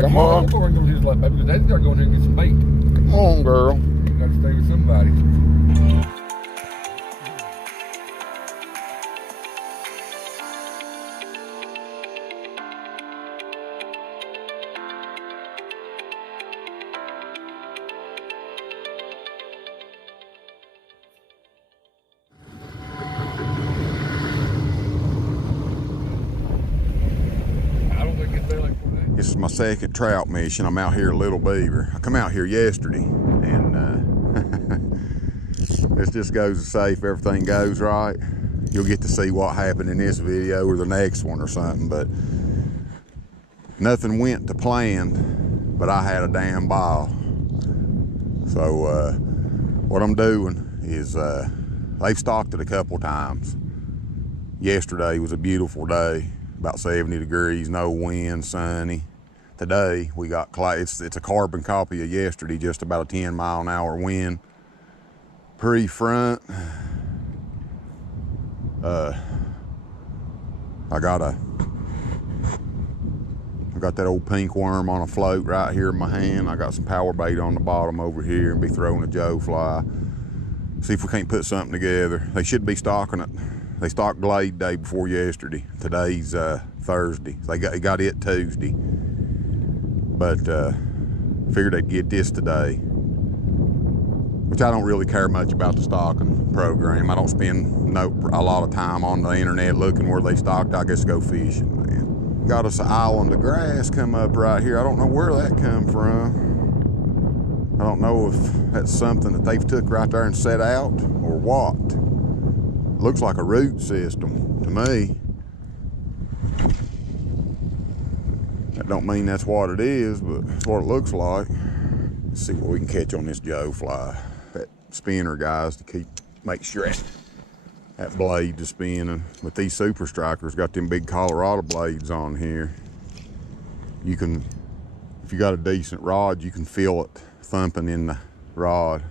Come on. I'm going to his lap, baby, because Daddy's got to go in there and get some bait. Come on, girl. You got to stay with somebody. This is my second trout mission. I'm out here at Little Beaver. I come out here yesterday, and this just goes to say if everything goes right, you'll get to see what happened in this video or the next one or something. But nothing went to plan, but I had a damn ball. So what I'm doing is they've stocked it a couple times. Yesterday was a beautiful day, about 70 degrees, no wind, sunny. Today we got it's a carbon copy of yesterday, just about a 10-mile-an-hour wind. Pre-front. I got that old pink worm on a float right here in my hand. I got some power bait on the bottom over here and be throwing a Joe fly. See if we can't put something together. They should be stocking it. They stocked Glade day before yesterday. Today's Thursday. They got it Tuesday. But figured they'd get this today. Which I don't really care much about the stocking program. I don't spend a lot of time on the internet looking where they stocked. I just go fishing, man. Got us an island of grass come up right here. I don't know where that come from. I don't know if that's something that they've took right there and set out or what. Looks like a root system to me. That don't mean that's what it is, but it's what it looks like. Let's see what we can catch on this Joe fly. That spinner, guys, to make sure that blade is spinning. But these Super Strikers got them big Colorado blades on here. You can, if you got a decent rod, you can feel it thumping in the rod.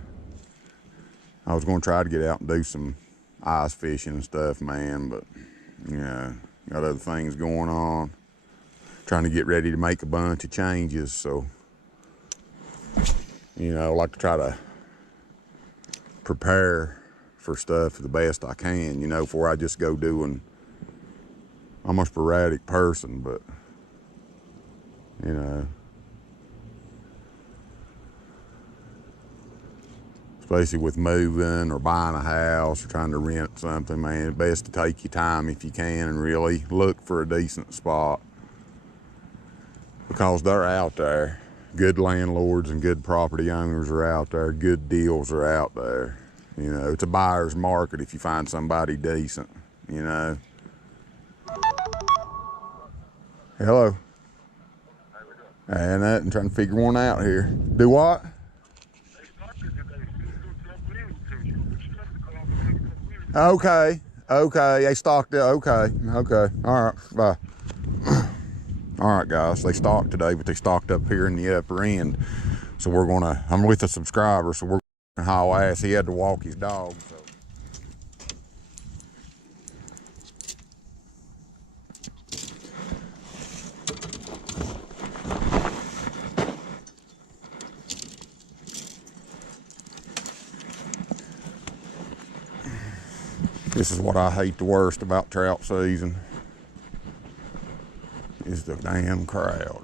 I was going to try to get out and do some ice fishing and stuff, man, but yeah, got other things going on. Trying to get ready to make a bunch of changes, so you know, I like to try to prepare for stuff the best I can, you know, before I just go doing. I'm a sporadic person, but you know, especially with moving or buying a house or trying to rent something, man, it's best to take your time if you can and really look for a decent spot, because they're out there. Good landlords and good property owners are out there. Good deals are out there. You know, it's a buyer's market if you find somebody decent, you know. Hello. And nothing, trying to figure one out here. Do what? Okay, they stocked it, okay, all right, bye. All right, guys, they stocked today, but they stocked up here in the upper end. So I'm with a subscriber, so we're gonna haul ass. He had to walk his dog, so. This is what I hate the worst about trout season, is the damn crowd.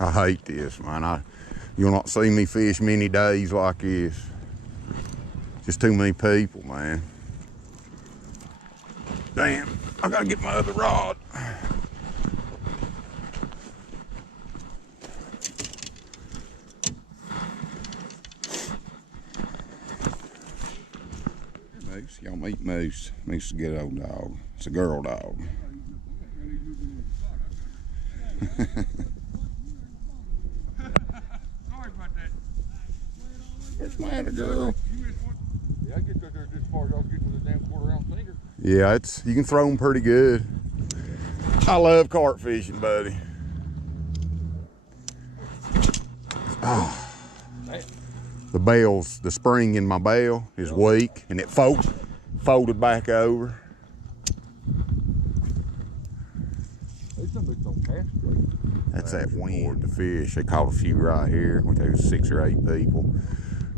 I hate this, man. You'll not see me fish many days like this. Just too many people, man. Damn, I gotta get my other rod. Moose, y'all eat moose. Moose is a good old dog. It's a girl dog. Sorry about that. What's the matter, girl? Yeah, I get there this far. Y'all get with a damn quarter-ounce finger. Yeah, you can throw them pretty good. I love carp fishing, buddy. Oh. The spring in my bell is weak, and it folded back over. There's some bits on cast. That's that wind, the fish. They caught a few right here, which there was 6 or 8 people.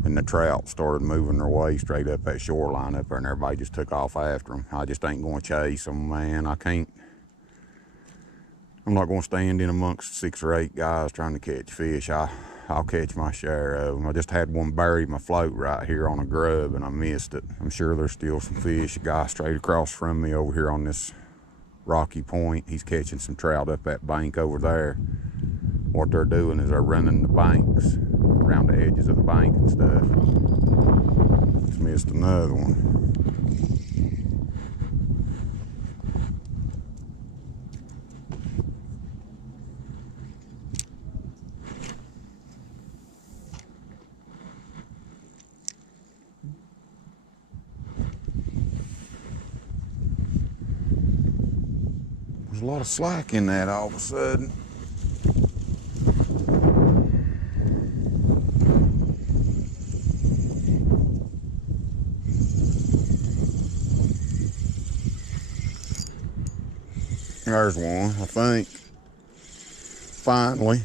And the trout started moving their way straight up that shoreline up there, and everybody just took off after them. I just ain't going to chase them, man. I can't. I'm not going to stand in amongst 6 or 8 guys trying to catch fish. I'll catch my share of them. I just had one bury my float right here on a grub, and I missed it. I'm sure there's still some fish. A guy straight across from me over here on this rocky point, he's catching some trout up that bank over there. What they're doing is they're running the banks around the edges of the bank and stuff. Just missed another one. There's a lot of slack in that all of a sudden. There's one, I think. Finally.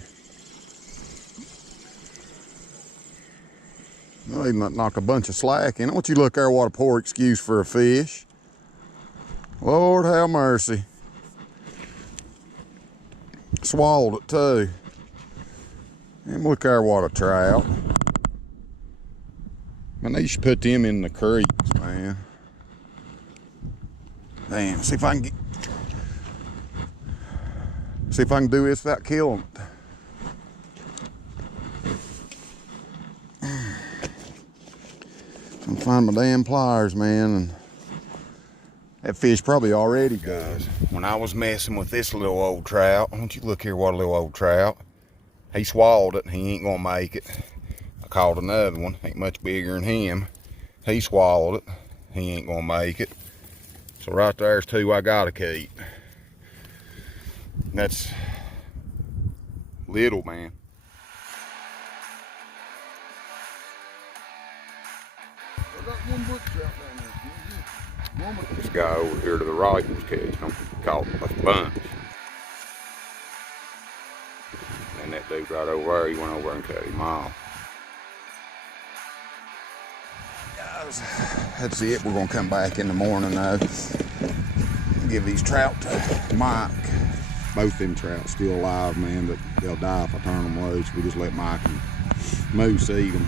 Well, he knocked a bunch of slack in. Don't you look there, what a poor excuse for a fish. Lord have mercy. Swallowed it too. And look there, what a trout. Man, they should put them in the creeks, man. Damn, see if I can do this without killing it. I'm find my damn pliers, man, and that fish probably already good. When I was messing with this little old trout, don't you look here, what a little old trout. He swallowed it, and he ain't gonna make it. I caught another one, ain't much bigger than him. He swallowed it, he ain't gonna make it. So right there's 2 I gotta keep. That's little, man. This guy over here to the right was catching them, caught a bunch. And that dude right over there, he went over and cut him off. Guys, that's it. We're gonna come back in the morning though. Give these trout to Mike. Both them trout still alive, man, but they'll die if I turn them loose. We just let Mike and Moose eat them.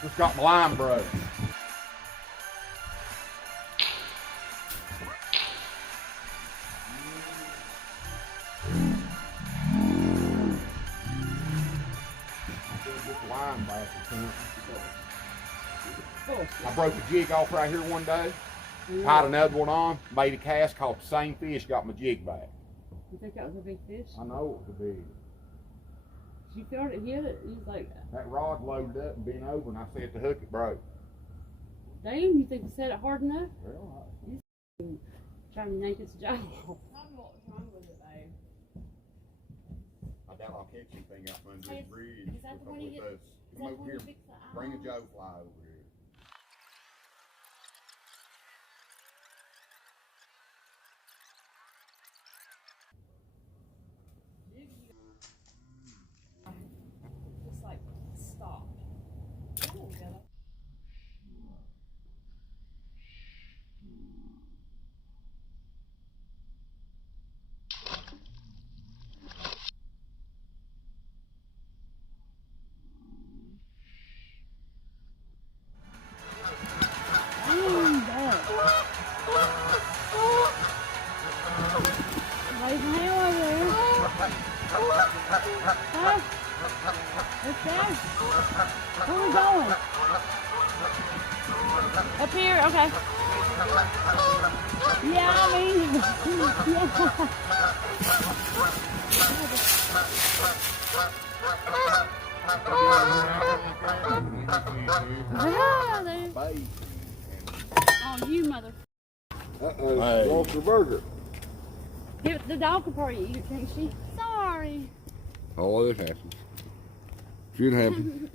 Just got my line broke. I broke a jig off right here one day, tied another one on, made a cast, caught the same fish, got my jig back. You think that was a big fish? I know it was big. You felt it hit it? It was like... That rod loaded up and bent over, and I said the hook it broke. Damn, you think you set it hard enough? Well, You trying to make its job. I doubt I'll catch anything out from this bridge. Is that the one you get? Come over here, bring a Joe fly over here. Jiggy. Huh? What's that? Where are we going? Up here? Okay. Yeah, I mean, yeah. Bye. Oh, you mother. Uh-oh, Hey. lost the burger. The dog could probably eat it, can't she? Sorry. Oh, this happens. Should happen.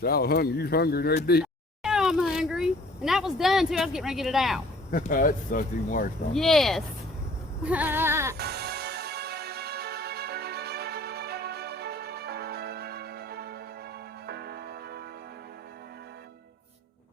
So I was hungry. You was hungry and ready to eat. Now I'm hungry. And that was done too. I was getting ready to get it out. That sucked even worse, though. Yes.